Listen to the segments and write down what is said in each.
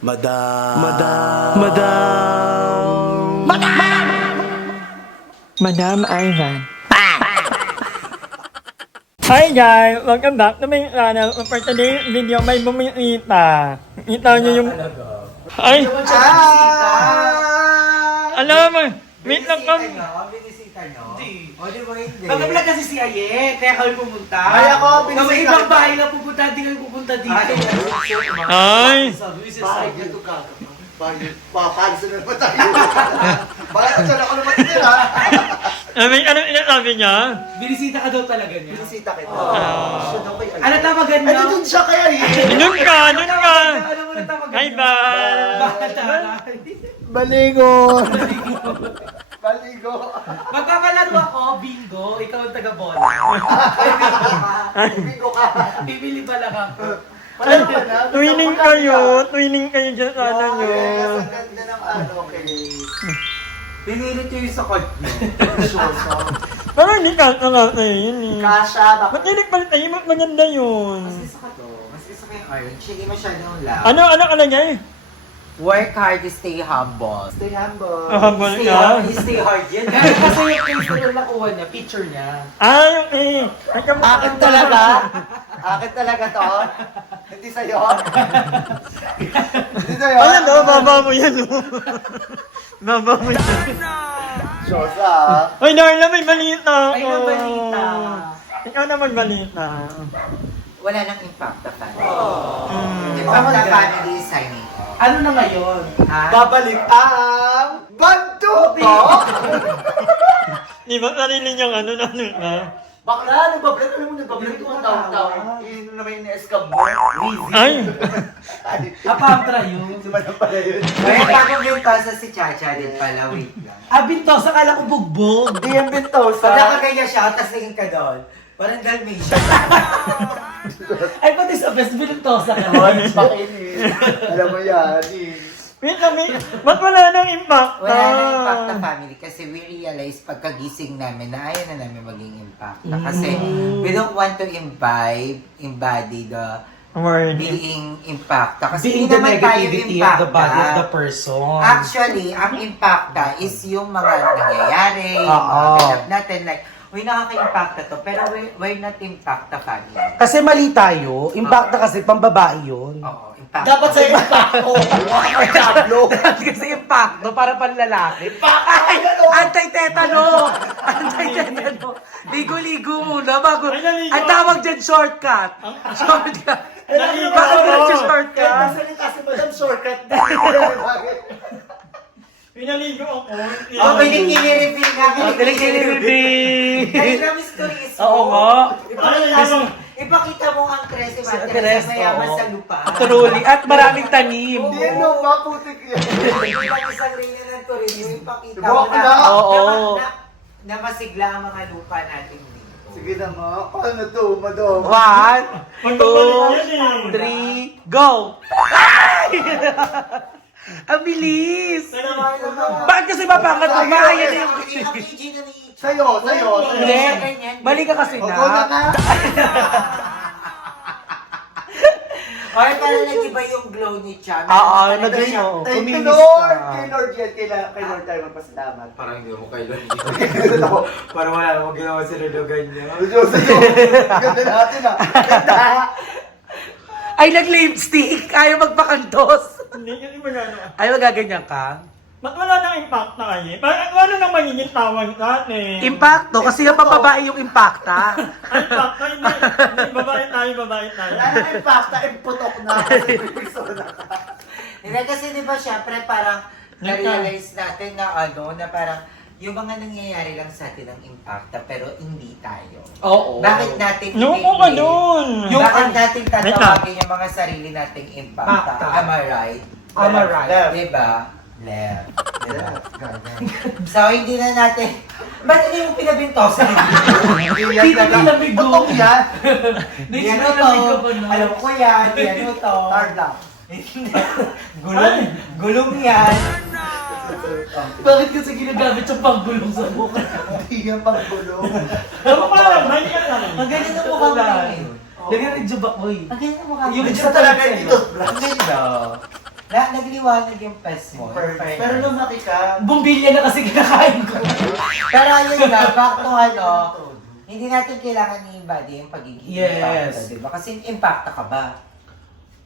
Madam. Madam Ivan. Hi guys! Welcome back to my channel. For today's video, may bumisita. Kita niyo yung... Ay! Alam mo! Wait lang kami! Binisita nyo? Hindi. O, di ba hindi? Pag-vlog kasi si Aye, kaya kami pumunta. Ay, ako, binisita Sa ibang kita. bahay lang pupunta, hindi kami pupunta dito. Ay! Sabi, Bahay niya ito ka. Papansin na naman tayo. Bakit ito na ako naman tira? Ano inasabi niya? Binisita ka daw talaga niya. Binisita kita. Siya daw kay Ay. Ano tawagan Ay, niyo? doon siya kaya eh. Doon ka! Doon ka! Ano mo na tawagan Hi niyo? ba? Bata. Baligo. Baligo. Magpapalaro ako, bingo, ikaw ang taga-bola. Baligo ka. Bibili pa lang ako. Palaro ka na. Twinning kayo dyan sa ano nyo. Ang ganda ng ano, okay. Pinilit yung sa kod niyo. Pero hindi ka natin yun eh. Kasha, Ba't hindi palit tayo? Ba't maganda yun? Mas isa ka to. Mas isa ka yung orange. Hindi masyadong loud. Ano kalagay? Work hard, stay humble. Stay humble. Humble Stay ka? hard, stay hard yan. Kasi yung case na nakuha niya, picture niya. Yung eh. Akin talaga? Akin talaga to? Hindi sa'yo? Hindi sa'yo? Ano no? Baba mo yan no? Baba mo yan. Diyosa. Ay Darla, may balita ako. Ay, ang balita. Ikaw na magbalita. Wala nang impact na family. Mm. Impact na family signing. Ano na ngayon? Babalik ang bantuto! Di ba sarili niyang ano na? Bakla, nagbablog. Alam mo, nagbablog yung taon-taon. Yun naman yung na-escam mo. Ay! Apamtra yun. Sumalang pala yun. May bagong bintosa si Chacha din pala. Wait lang. Bintos, akala ko bugbog. Hindi yung bintosa. Pag nakagaya siya, tapos naging ka doon. Parang Dalmatian. Ay, pati sa best bintosa ka. Pakinis. Alam mo yan. Wait lang, ba't wala nang impact? Wala na impact na family kasi we realize pagkagising namin na ayaw na namin maging impact na. Kasi we don't want to embody the Word. being impact. Kasi Being hindi the naman tayo negativity of the body of the impacta. person. Actually, ang impacta is yung mga nangyayari, yung mga ganap natin. Like, uy, nakaka-impact na to, pero we're not impact na family. Kasi mali tayo. Impact na kasi pambabae yun. Oo, impact. Dapat sa impacto. Tablo. Kasi impact, no? Para panlalaki. Ay, anti-tetano! Anti-tetano. Ligo-ligo muna bago. Ay, naligo. Ang tawag dyan, shortcut. Shortcut. Naligo Bakit ako. dyan Kaya shortcut? nasalita si Madam Shortcut. Pinaligo ako. Oh, piniki-reveal nga. Kilig-kilig. Ay, grabe story is Oo nga. Ipakita mo ang tres si Mate Tres, na mayaman oo. sa lupa. Truly. At maraming tanim. Hindi, no, maputik yan. Hindi lang isang reyna ng turismo, ipakita mo Diba, na, oo. na masigla ang mga lupa natin dito. Sige na nga. Ano to, Madam? 1, 2, 3, go! Ay! Ang bilis! Bakit kasi mapangat mo? Makaya na yung... Ang PG na ni Sa'yo, sa'yo. Hindi. Balik ka kasi Ogo na na. ka. Or parang nag-iba yung glow ni Cham. Oo, nag-iba yung- Thank you, Kuminis Lord. ka. Kay Lord yan. Kay Lord tayo magpasalamat. Parang hindi mo kay Lord. Ito. Parang wala namang ginawa si Ludogan niya. Diyos. Ganda natin ah. Ganda. Ay, nag-lipstick! Ayaw magpakantos! Hindi, hindi ba gano'n? Ayaw magaganyan ka? Ba't wala nang impact na kayo? Ano nang magiging tawag natin? Impacto, kasi yung pababae yung impacta. Impact na, hindi. Babae tayo. Wala na yung pasta, yung putok na. Persona ka. Hindi kasi di ba syempre parang na-realize natin na ano, na parang yung mga nangyayari lang sa atin ang impacta pero hindi tayo. Oo. Bakit natin Yung ko ka doon. Bakit natin tatawagin yung mga sarili nating impacta? Impacta. Am I right? Am I right? Left. Diba? Left. Diba? So, hindi na natin... Ba't hindi yung pinabintosan? Tita nilamig mo. Putok yan. Yan o to. Alam ko yan. Yan o to. Hard lang. Gulong yan. Bakit kasi ginagamit yung panggulong sa mukha? Hindi yan pang bulong. Ano pa lang? May ka lang. Ang ganda ng mukha mo ngayon. Lagyan ng jubak mo eh. Ang ganda ng mukha mo. Yung Isa talaga dito. Ang ganda. Nagliwanag yung pes mo. Pero lumaki ka. Bumbilya na kasi kinakain ko. Pero ayun nga, back to hindi natin kailangan i-embody yung pagiging Yes. impacta, diba? Kasi impacta ka ba?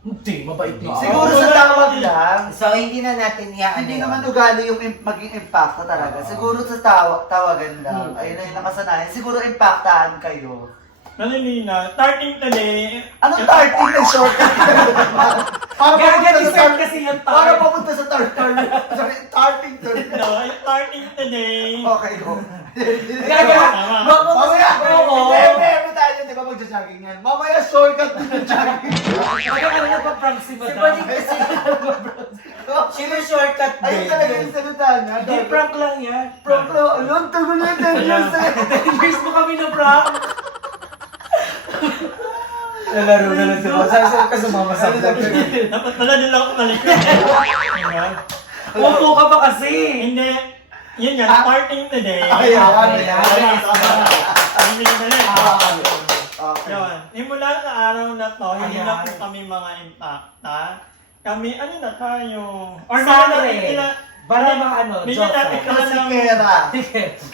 Hindi, mabait mo. Siguro sa tawag lang. So, hindi na natin Hindi naman ugali yung maging impacta talaga. Siguro sa tawagan lang. Ayun na yung nakasanayan. Siguro impactahan kayo. Nalilina. Starting today. Anong tarting na shortcut? Para papunta sa Gag-dessert kasi yung tart. Para papunta sa tartar. Sorry, tarting to. No, starting today. Okay, go. Mamaya! Oo! Every tayo, di ba magja-jogging yan? Mamaya shortcut din yung jogging. Ano na pa prank si Si Madam? Pauline kasi, sino shortcut Ayun talaga yung salita niya. Hindi, prank lang yan. Prank lang. Alam, tagal na 10 years eh. 10 years mo kami na prank. nalaro na lang si Boss. Saan ka sumama sa vlog? Dapat pala nila ako talikod. Ayan. Umupo ka pa kasi. Hindi. Yun yan, starting today. Hindi na dali. Okay. Yun. Mula sa araw na to, hindi na po Ayan. kami mga impacta. Kami, ano na tayo? Or Sorry. Para mga ano, Bigyan joke natin ka. ka Si ng... Kera.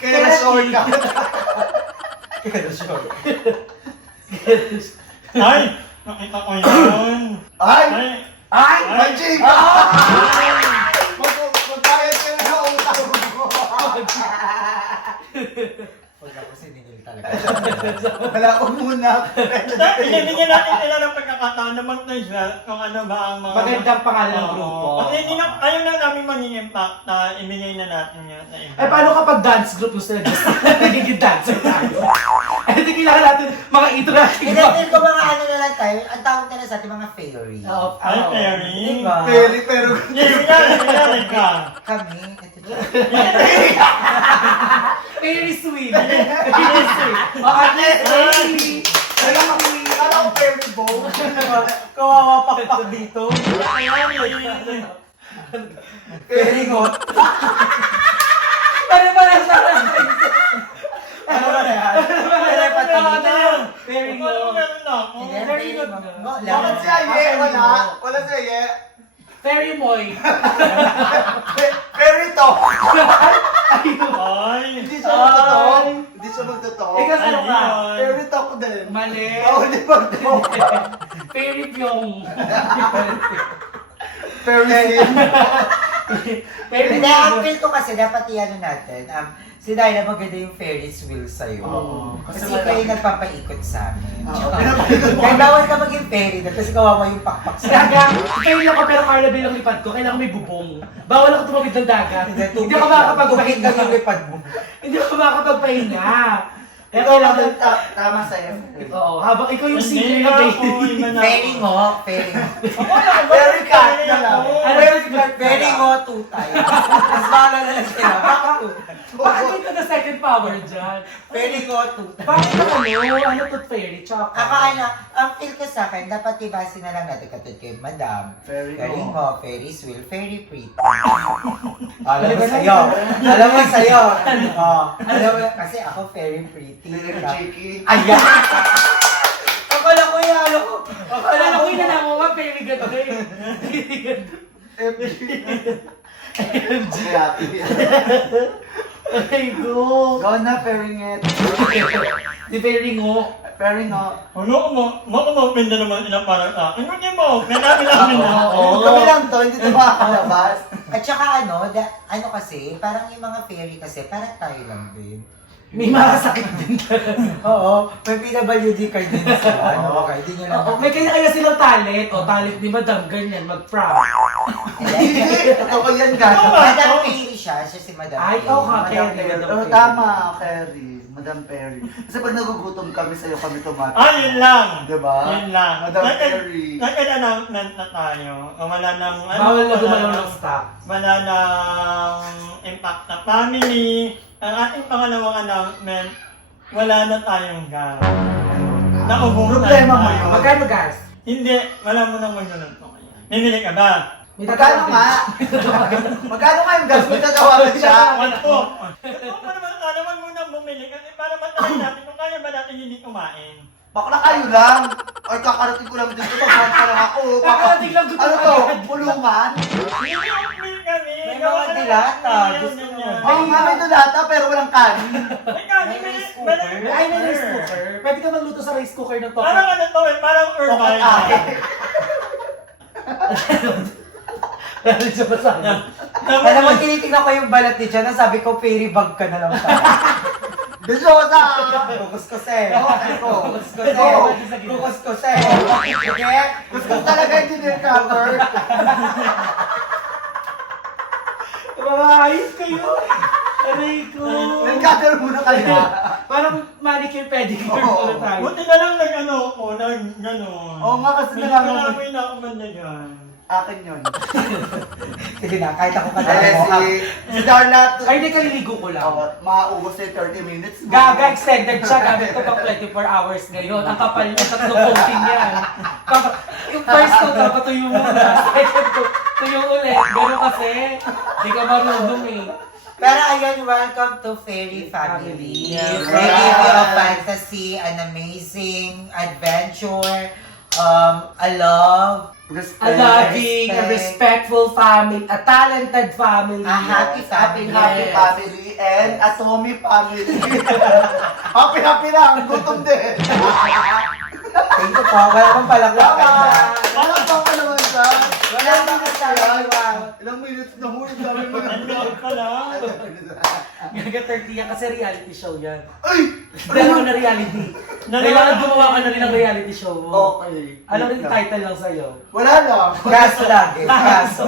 Kera shortcut. Ay! Nakita ko yun. Ay! Ay! Ay, Jing! Magbayad ka na sa utang mo. Huwag ako siningil talaga. Wala ko muna. Binibigyan natin sila ng pagkakataon na mag-measure kung ano ba ang mga... Magandang pangalan ng Oo. grupo. Kasi hindi na, ayaw na namin maging impact na ibigay na natin yun sa iba. Eh, paano kapag dance group gusto na nagiging dancer tayo? Eh, hindi kailangan natin mga ito na Hindi ko mga ano na lang tayo, ang tawag nila sa ating mga fairy. Oo. Ay, Terry. Diba? Pero... Yes, kailangan ka. Kami, Very sweet. Very sweet. O, at least, very. Alam ko very bow. kawawa pakpak dito. Very good. Ano ba lang sa Ano ba na yan? Very good. Very good. Bakit si Aye? Wala. Wala si Aye. Very moy. Very top. Ay! Hindi siya magtotoo. Hindi siya magtotoo. Ikaw ano ka? Very top din. Mali. Bawal di magtotoo. Very pyong. Very slim. Very Hindi, ang feel ko kasi dapat i-ano natin, si Dyla maganda yung Ferris wheel sa'yo. Oo. Kasi ikaw yung nagpapaikot sa amin. Oo. Kaya bawal ka maging ferry na kasi kawawa yung pakpak sa amin. Daga, ikaw lang ako pero Carla bilang lipad ko, kailangan may bubong. Bawal ako tumawid ng dagat. Hindi ako makakapagpahinga. Tubig yung lipad mo. Hindi ako makakapagpahinga. Kaya Ikaw lang kailangan... tama sa'yo. Oo, habang ikaw yung Hindi senior na na ako, baby. iba na Ferry ako. ngo, ferry ngo. Very cat na lang. Very cat. Ferry ngo, 2 times. Mas bahala na lang sila. Bakit dito na second power dyan? Ferry ngo, 2 times. Bakit ano? Ano to fairy? Tsaka. Ako ano, ang feel ko sa akin, dapat ibasin na lang natin katulad kay Madam. Ferry Ferry ngo. ngo, Ferris wheel, very pretty. Alam mo sa'yo. Alam mo sa'yo. Alam mo, kasi ako very pretty. Very cheeky. Ayan! Akala ko yan, ano ko? Akala ko yun na nakuha, very good na eh. Very good. MG happy. Ay, go. Go na, Peringet. Di very ngo. Pering no. Ano mo na naman sila para sa akin? Hindi mo, namin namin na. Kami lang to, hindi ito makakalabas. At saka ano kasi, parang yung mga fairy kasi, parang tayo lang din. May makasakit din. Oo, may PWD card din sila. Ano, okay, di nyo lang. Oo, may kanya-kanya silang talent. O, talent ni Madam, ganyan, mag-prank. Hindi, totoo yan gato. Madam Fairy siya si Madam Ay, Fairy. okay. Madam Madam Fairy. Oh, tama, Perry. Madam Perry. Kasi pag nagugutom kami sa'yo, kami tumatak. Ah, yun lang. Diba? Yun lang. Madam Perry. Nag-announcement na tayo. Wala nang... Bawal na gumalaw ng stock. Wala nang impact na family. Ang ating pangalawang announcement, wala na tayong gas. Naubusan Problema mo na. yun. Magkano gas? Hindi, wala mo nang magulong to kaya. Bibili ka ba? Magkano nga? Magkano nga yung gas? May tatawagan siya. Ano po? Kung pa naman sana, wag mo nang bumili kasi para matry natin kung kaya ba natin hindi kumain. Bakla kayo lang. Ay, kakarating ko lang dito. Magbuhat pa lang ako. Kakarating lang dito Ano to? agad. Pulungan? Hindi oatmeal kami. May Gawa mga ka ng dilata. oatmeal, Gusto ganyan. mo. Oo nga, may dulata pero walang kanin. May kanin, may rice cooker. Ay, may rice cooker. Pwede ka magluto sa rice cooker ng toko. Parang ano to eh, parang urban. Dahil siya masaya. Alam mo, tinitignan ko yung balat ni Chana, sabi ko, fairy bag ka na lang tayo. Bisyosa! Kukuskose. Kukuskose. Oo. Kukuskose. Sige. Gusto ko talaga yung dinner cover. Ayos kayo. Aray ko. Nag-cover muna kayo. Parang manicure pedicure Oo. muna tayo. Buti na lang nag-ano ako, nag-ganon. Oo nga, kasi Medyo nalaman mo. malamoy na ako man na yan. Akin yun. Sige na, kahit ako Eh, kadala mo. si Darla, Ay, hindi, kaliligo ko lang. maubos na yung 30 minutes. Gaga, extended siya. Gamit ko pang 24 hours ngayon. Ang kapal niya, 3 coating yan. Yung first coat, dapat tuyo muna. Second coat, tuyo ulit. Gano'n kasi. Hindi ka marunong eh. Pero ayan, welcome to Fairy Family. Yes. We give you a fantasy, an amazing adventure, a love, A loving, a respectful family, a talented family. a happy family. Happy family and a Tommy family. Happy lang, gutom din. Thank you po. Wala kang palakpak dyan. Parang pa ka naman sa. Wala kang kasalanan. Ilang minutes na huli dami mo na. Ano ka lang? Gaga 30 yan kasi reality show yan. Ay! Dalawa na reality. Kailangan gumawa ka na rin ng reality show mo. Okay. Ano rin yung title lang sa'yo? Wala lang. Kaso lagi. Kaso.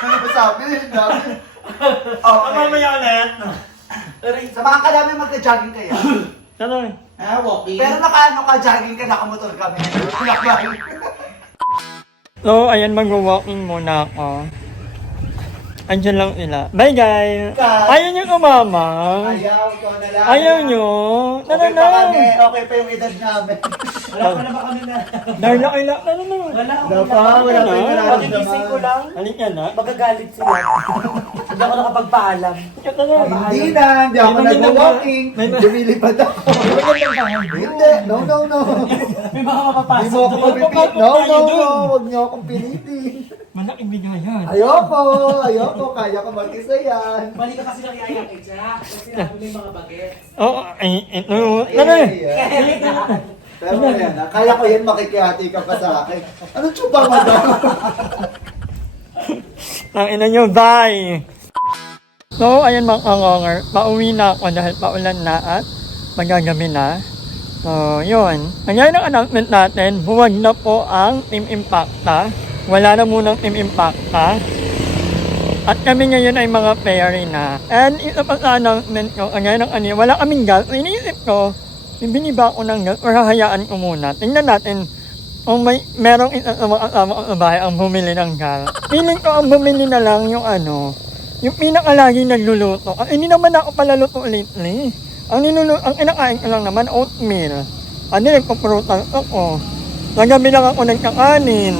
Ano ba sabi? Dami. Mamaya ulit. Samahan ka namin magka-jogging kaya. Tara. Walking. Pero nakaano ka, jogging ka, nakamotor kami. So, ayan, mag-walking muna ako. Andiyan lang sila. Bye, guys! Ayaw niyo umama. Ayaw, ikaw na lang. Ayaw niyo. Tara Okay na. pa kami, okay pa yung edad namin. Wala pa na ba kami na? Darla, kaila. Tara na. Wala Wala pa, wala pa yung nararamdaman. Magigising ko lang. Halika na. Magagalit sila. Hindi ako nakapagpaalam. Tara. Hindi na, hindi ako May magandang nag-walking. may- Lumilipad ako. Hindi, no. May mga Hindi mapapasok mo ako doon. mapipili. No. Huwag niyo akong pilitin. Malaking video yan. Ayoko. Kaya ko mag-isa yan. Mali ka kasi nangyayang kay Jack. Kasi sinabi mo yung mga bagets. Oo, ay, ito. Tara. Pero yan, kaya ko yan makikihati ka pa sa akin. Anong tsuba, madam? Ang ina nyo, bye! So, ayan mga kangonger, pauwi na ako dahil paulan na at magagabi na. So, yun. Nangyari ng announcement natin, buwag na po ang Team Impacta. Wala na munang Team Impacta. At kami ngayon ay mga fairy na. And isa pa sa announcement ko, nangyari ng ano, wala kaming gas. So, iniisip ko, bibili ba ako ng gas or hahayaan ko muna. Tingnan natin kung merong isa sa mga kasama ko sa bahay ang bumili ng gas. Feeling ko ang bumili na lang yung ano, yung pinakalagi nagluluto. Hindi naman ako palaluto lately. Ang inakain ko lang naman, oatmeal. Ano, nagpaprutas ako. Nagabi lang ako nagkakanin.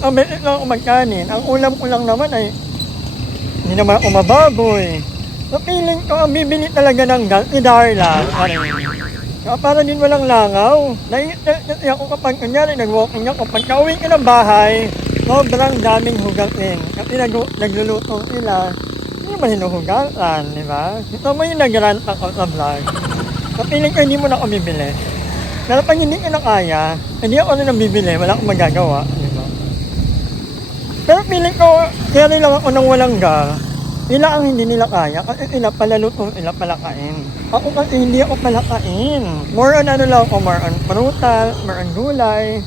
Ang beses lang ako magkanin. Ang ulam ko lang naman ay, hindi naman ako mababoy. So, feeling ko ang bibili talaga ng gas si Darla. Para din walang langaw. Naiisip kasi ako kapag kunyari nag-walking ako. Pagka uwi ka ng bahay, sobrang daming hugasin. Kasi nagluluto sila. Hindi naman hinuhugasan, di ba? Ito mo yung nag-rant ako sa vlog. So, feeling ko hindi mo na ako bibili. Pero pag hindi ko na kaya, hindi ako na bibili. Wala akong magagawa, di ba? Pero feeling ko, kaya rin lang ako nang walang gas. Sila ang hindi nila kaya kasi sila palaluto, sila palakain. Ako kasi hindi ako palakain. More on ano lang ako, more on prutas, more on gulay,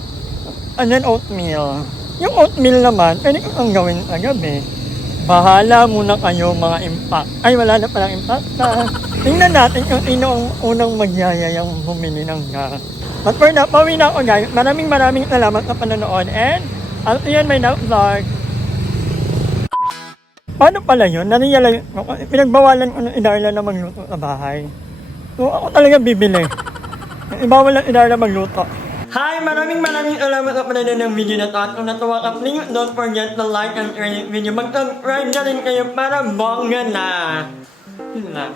and then oatmeal. Yung oatmeal naman, pwede ko ang gawin sa gabi. Bahala muna kayo mga impact. Ay, wala na palang impact. Tingnan natin kung sino ang unang magyayayang bumili ng gas. But for now, pauwi na ako guys. Maraming salamat sa panonood and I'll see you in my next vlog. Paano pala yun? Naniyalan ko. Pinagbawalan ko ng Idarla na magluto sa bahay. So ako talaga bibili. Ibawal ng Idarla magluto. Hi! Maraming salamat sa panonood ng video na to. At kung natuwa ka, please don't forget to like and share this video. Mag-subscribe na rin kayo para bongga na. Yun lang.